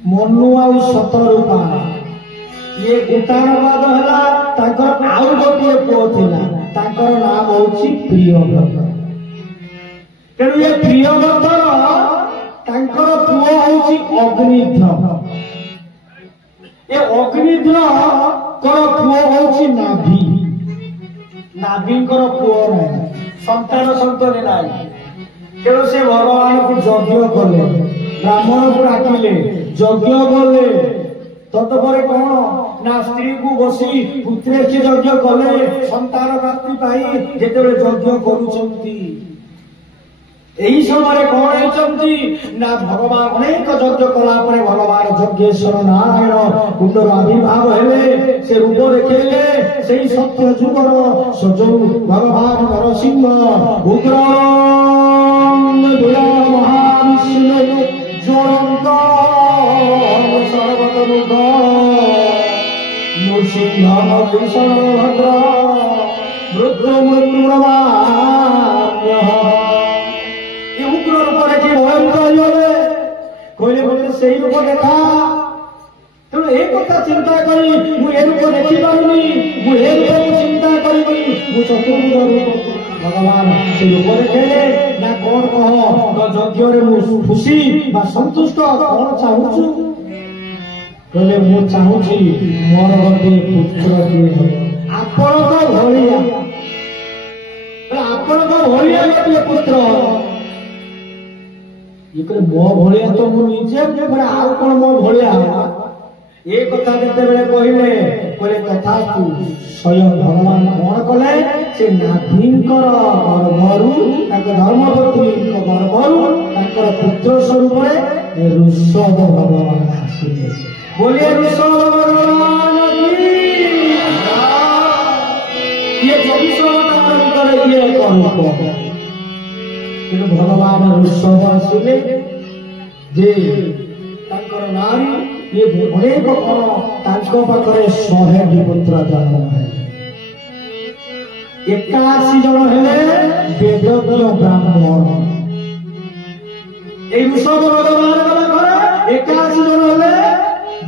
मनु आउ शतरूपा ये कुटाणवाद है ताकर आउ गोटे पुओ थिला ताकर नाम होची प्रियव्रत तेणु ये प्रियव्रतर ताकर पुओ होची अग्निध्र ये अग्निध्र कर पुओ होची नाभि नाभिंकर पुओ नहीं संतान संतति नहीं तेणु से भगवान को यज्ञ कले ब्राह्मण को डाकिले यज्ञ कले तत्पर कौन ना स्त्री को बसी पुत्रेक्षी यज्ञ कले संतान प्राप्ति पाई जेतेबेले यज्ञ करूछंती एही समय कौन होचंती ना भगवान अनेक यज्ञ कला परे भगवान यज्ञेश्वर नारायण कुंडर आविर्भाव हेले से रूप देखिले सेही सत्य जुगर सजौ भगवान नरसिंह उग्र महाविष्णु ज्वलंत सर्वतमुख नृसिंह भीषण भद्र रुद्र मृत्युर्मान्य उग्र रूप देखी भयंकर कहले बोले से रूप देखा तेणु एक कथा चिंता करी मुझे रूप देखी पारूनी मुझे रूप चिंता करी चतुर्भुज रूप भगवान से रूप देखे ना कौन कह यज्ञ मु खुशी बा संतुष्ट कौन चाहूचु कहले मु चाहूची मोर गोटे पुत्र दिए आपण तो भलिया आपण तो भलिया गोटे पुत्र ये मो भलिया तो मु निजे आउ कौन मो भलिया ये कथा जेतेबेले कहले कथा तू स्वयं भगवान कौन कले से नाभिंकर गर्भरु धर्मपत्नी गर्भरु पुत्र स्वरूप ऋषभ भगवान आसिले बोलिए ऋषभ भगवान ये 24 अवतार ये रूप भगवान ऋषभ आसिले जे नारी ये अनेक पाखे 100 पुत्र जन्म है 81 जन हेले वेदज्ञ ब्राह्मण ए ऋषभ भगवान 81 जन हेले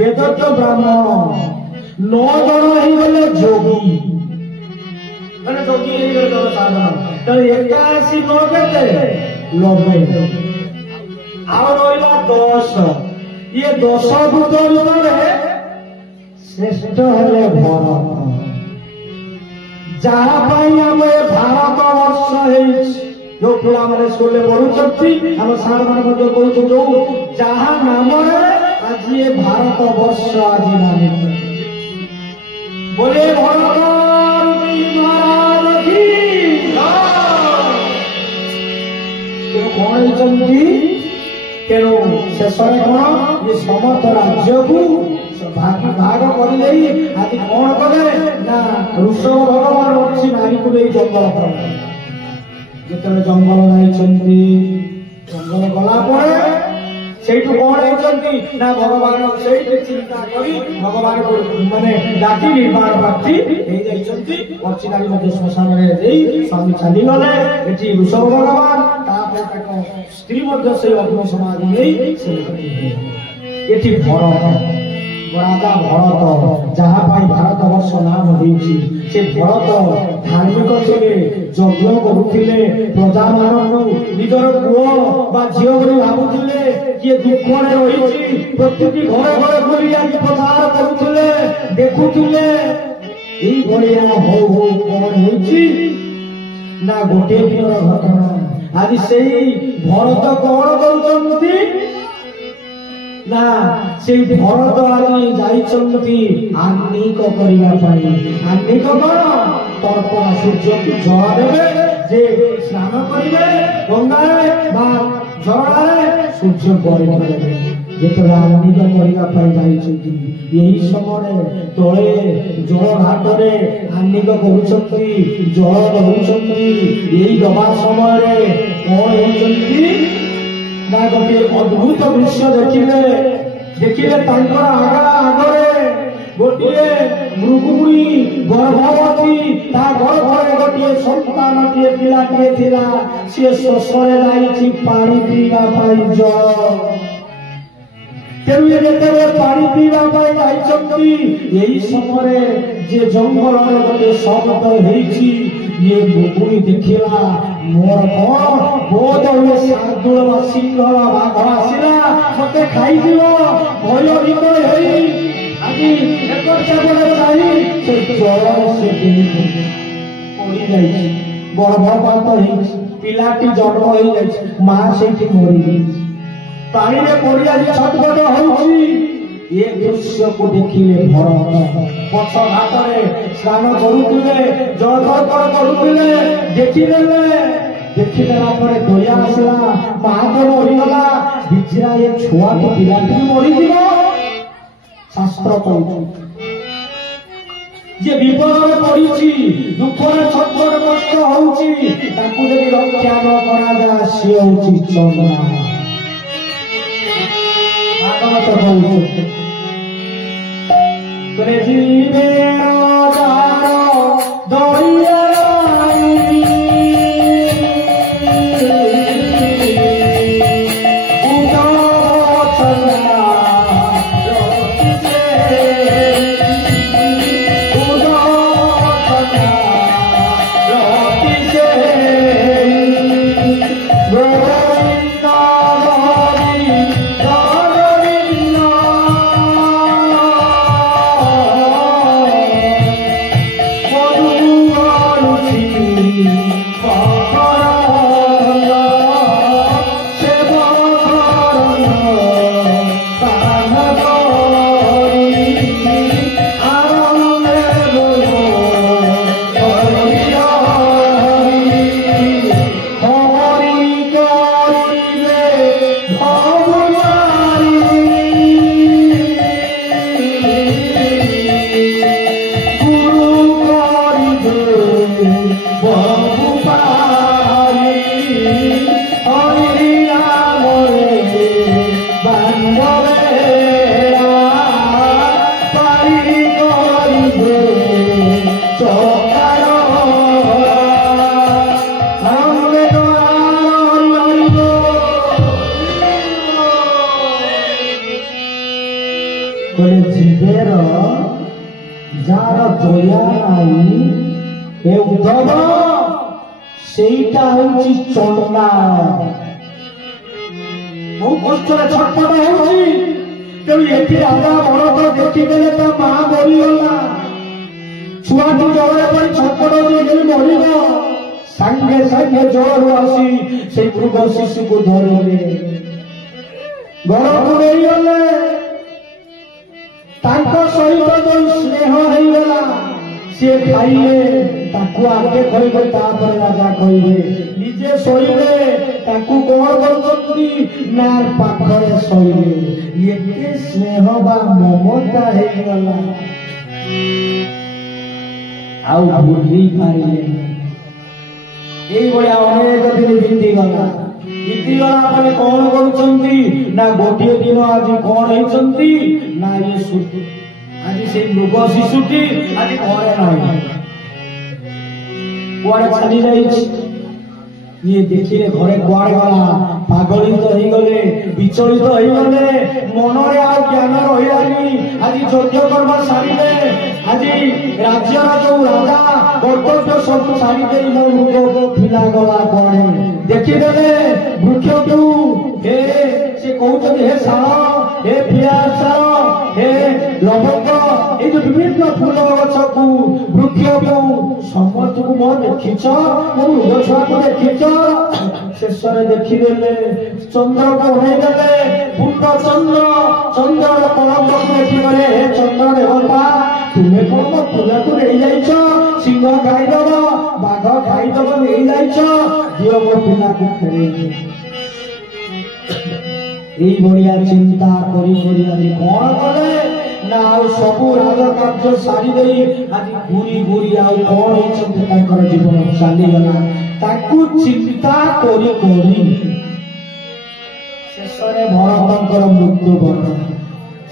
वेदज्ञ ब्राह्मण 9 जन ही गले जोगी माने जोगी ही गले साधारण तो 81 9 केते 90 आ रहिला 10 ये 10 पुत्र भितर श्रेष्ठ हेले भरत जहाँ आम भारत वर्ष जो पिला मैंने स्कूल पढ़ुंट आम सार मैंने कहूँ जो जहाँ नाम आज ये भारत वर्ष आज नामित बोले भरत महाराज की कौन तेणु शेष कौन ये समस्त राज्य को भाग भाग कर आज कौन कले ना ऋषभ भगवान अच्छी नारी को नहीं जंगल जिते जंगल जाइए जंगल गला से कौन होती ना भगवान से चिंता कर भगवान को माने डाकी निर्माण प्राप्ति अच्छी नारी श्मशान में स्वामी चलीगले ये ऋषभ भगवान स्त्री से अग्नि समाधि ये भरत राजा भरत जहाँ भारत वर्ष नाम देछि से भरत धार्मिक थे यज्ञ करुले प्रजा मान निजर पुओ बा झील बोली भावुले किए दुख रही प्रति घर घर बुली प्रचार करुले देखुले हो कौन ना गोटे दिन घटना आज से भरत कौन कर ना से भरत आज जाइछंती आन्निक करिया पाई आन्निक कौन तर्पण सूर्य को जल देवे जे स्नान करिवे गंगारे बा जलारे सूर्य परिवार जेतले आन्निक करिया पाई जाइछंती यही समय तळे जल घाटरे आन्निक करूछंती जल दउछंती यही दबा समय रे कोन होछंती ना गोटे अद्भुत दृश्य देखिले आगे गोटे मृगुणी गर्भवती गर्भरे गोटे सन्तानटीए पिलाटीए थिला सी शोषे जाइछि पानी पीवा पाई जल तेणु मापिवा यही समय जे जंगल गोटे शब्द होइछि ये मुगुनी देखिला मोर कौन बोध हुए शार्दूल व सिंह बाघ आसिला मते खाई दिलो भयभीत होई আজি एकटा बड़े चाहि से जल से पड़ी जाइछि गर्भपात होइछि पिलाटी जन्म होई जाइछि मां सेठी मरि गई पानी में पड़ी आज छटपट होउछि ये दृश्य को देखिले भरत पछ घाटरे स्नान करुथिले जलधर्पण करुथिले देखिदेला परे दया आसला मां तो मरिगला बिजरा ये छुआ तो पिलाटी मरिଯିବ शास्त्र कहूँ जे विपद में पड़ी दुखर छटपट कष्ट होउछि ताकू जदि रक्षा न करा जा से होउछि चंद्रा भागवत कहूँ तोरे जीवे दरिया जार दया नाई ए उद्धव सेटा होउछि चंदा बहुत कष्ट छटपट होउछि तेणु एठी राजा बड़ देखिदेले ता मां मरिगला छुआटी जगह पर छटपट होइले मरिगो संगे संगे जोर आसी से मृग शिशु को धरिले घर को नहीं गले सहित जो स्नेह होगा सी खाइले आगे कहबे राजा कहबे निजे शोले कौन करना पाखरे शोले ये स्नेह बा ममता होगा भूली पारे ये अनेक दिन बीतीगला बीतीगला कौन कर ना गोटे दिन आज कौन होती ना ये आज से मृग शिशुटी आज घरे ना कुआड़े छाड़ी जाइए ये देखिले घरे कुआड़े गला पागलित हो गले विचलित हो गले मनरे आ ज्ञान रही आज यज्ञ कर्म सारे आज राज्यर जो राजा कर्तव्य सब छाड़ी मो मृग पिला गला कड़े देखीदे वृक्ष क्यों हे से कहते हे साल हे पियाज साल हे लवंग ये जो विभिन्न फूल गछ को वृक्ष को समस्त को मो देखीच मो मृग छुआ को देखीच शेष देखीदे चंद्र को उड़ेदे पूर्ण चंद्र चंद्र कलम को देखिए हे चंद्र देवता तुम्हें कौन मो फूल को नहीं जाइछ सिंह खाईदब बाघ खाईदब नहीं जाइछ दियो मो पिला को फेरे चिंता करी आज कौन कले ना सबू राज कार्य सारी दे आज घूरी घूरी आउ कौन जीवन चलीगला चिंता करी शेष भरत मृत्यु बरण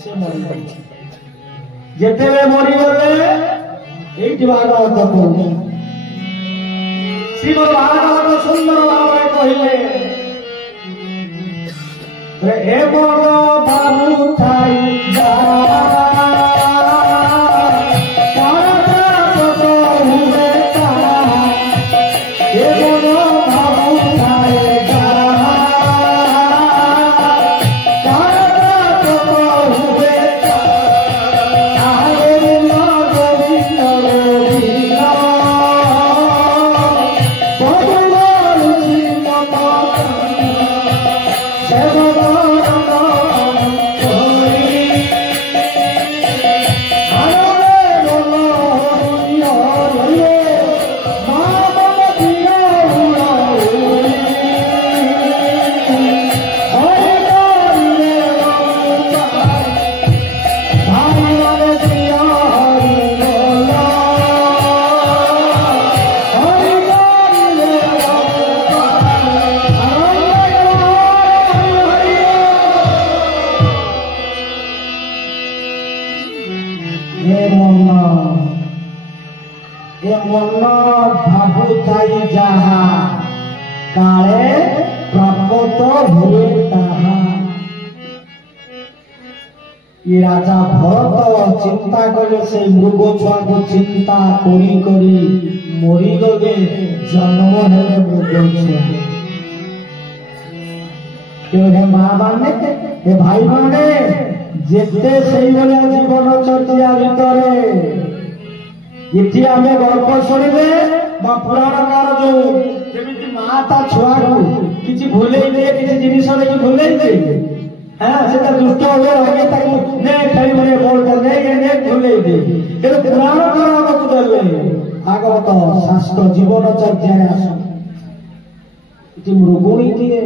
से मरी जिते मरीगले ये भागवत कहूँ श्रीमद भागवत सुंदर भाव कहले ए बड़ बाबू थाई ଏ ମନ ଭାବୁଥାଇ ଯାହା କାଳେ ପ୍ରାପ୍ତ ହୁଏ ତାହା। ये राजा भरत चिंता कले से मृग छुआ को चिंता करी करी मरी गले जन्म है मृग छुआ। क्यों है माँ माने हे भाई माने जेते सही वाला जीवन चर्चा भितरे इति आमे गल्प शुणिबे बा पुराणकार जो जेमिति माँ ता छुआ को किछि भूलेई दे किछि जिनिस रे भूलेई दे सेटा दुष्ट हो आगे तक ने खेली मने बोल कर ने भूले दे केतो पुराण कराव को देले आगत शास्त्र जीवन चर्चा रे आस इति मृगुणी के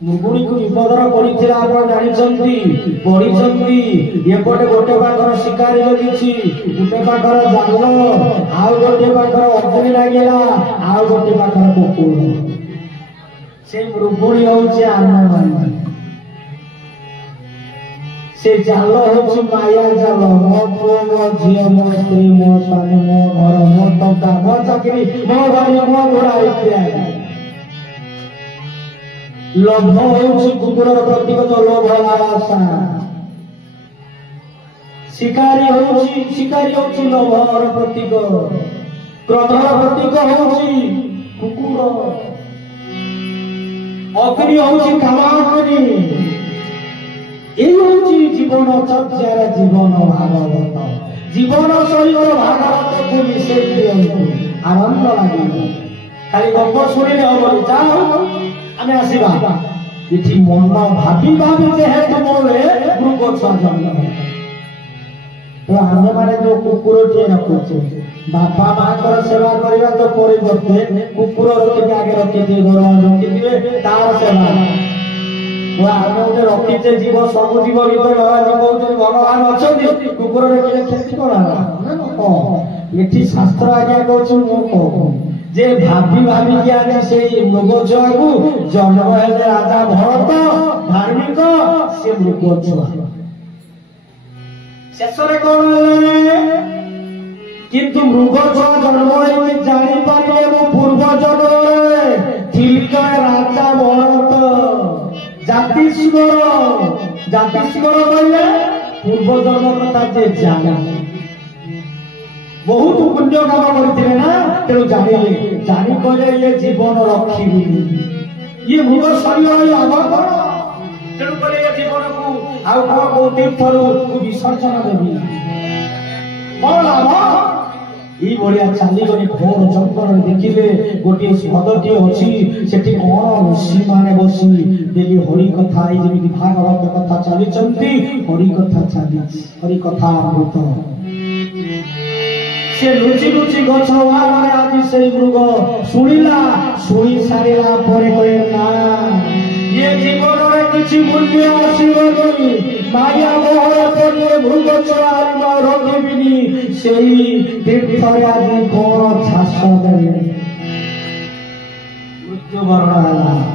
मृगुणी को विपदर पड़िथिला आपण जानिचंती पड़िचंती एपटे गोटे पाखर शिकारी लगिछि गोटे पाखर जाल आउ गोटे पाखर अग्नि लागिला आउ गोटे पाखर कुकुर से मृगुणी होउछि आनंद से जाल हो माया जाल मो पुओ मो झील मो स्त्री मो स्वामी मो घर मो टंका मो चाकरी मो बाड़ी मो घोड़ा इत्यादि लोभ हो कुकुर प्रतीक जो लोभ आशा शिकारी हो लोभर प्रतीक क्रोधर प्रतीक हो कुकुर अग्नि हो कामाग्नि जीवन चर्चार जीवन भागवत जीवन सहित भागवत को मिसे आनंद लगे खाली गप शुणी हम जाओ आम आसवा ये मन भाभी भाभी जेहेतु मोरे मृग छुआ जन्म तो आम मैंने जो कुकुर टे रखुचे बापा माँ सेवा करने तो परिवर्ते कुकुर रखिके आगे रखी रखी तार सेवा आगे गोटे रखीचे जीव सब जीव भर जीव भगवान अच्छा कुकुर रखिले क्षति कौन ये शास्त्र आज्ञा कह जे भाभी भाभी कि आज से मृग छुआ को जन्म है राजा भरत धार्मिक से मृग छुआ शेष कौन किंतु मृग छुआ जन्म है जानी पारे मो पूर्व जन्म थिलिक राजा भरत जातिस्वर कहले पूर्व जन्म कथा जे जाने बहुत पुण्य काम करते ना तेणु जानी कहले ये जीवन रखी ये मृग शरीर आम कौन तेणु कहले ये जीवन को आउ कौ तीर्थर विसर्जन देवी कौन लाभ ये भाया चलीगले घोर जंगल देखिले गोटे पदटी अच्छी से कौन ऋषि माने बसी डेली हरि कथा जमी भागवत कथा चली हरि कथा चली हरि कथा अमृत से लुचि लुचि गछ आज से मृग शुणिला शुणी सारा ना ये जीवन में किसी मूल्य आसबनी माया मोहर पड़े मृग छुआ रखिबिनी से तीर्थरे आज कौन छास दे मृत्युवरण है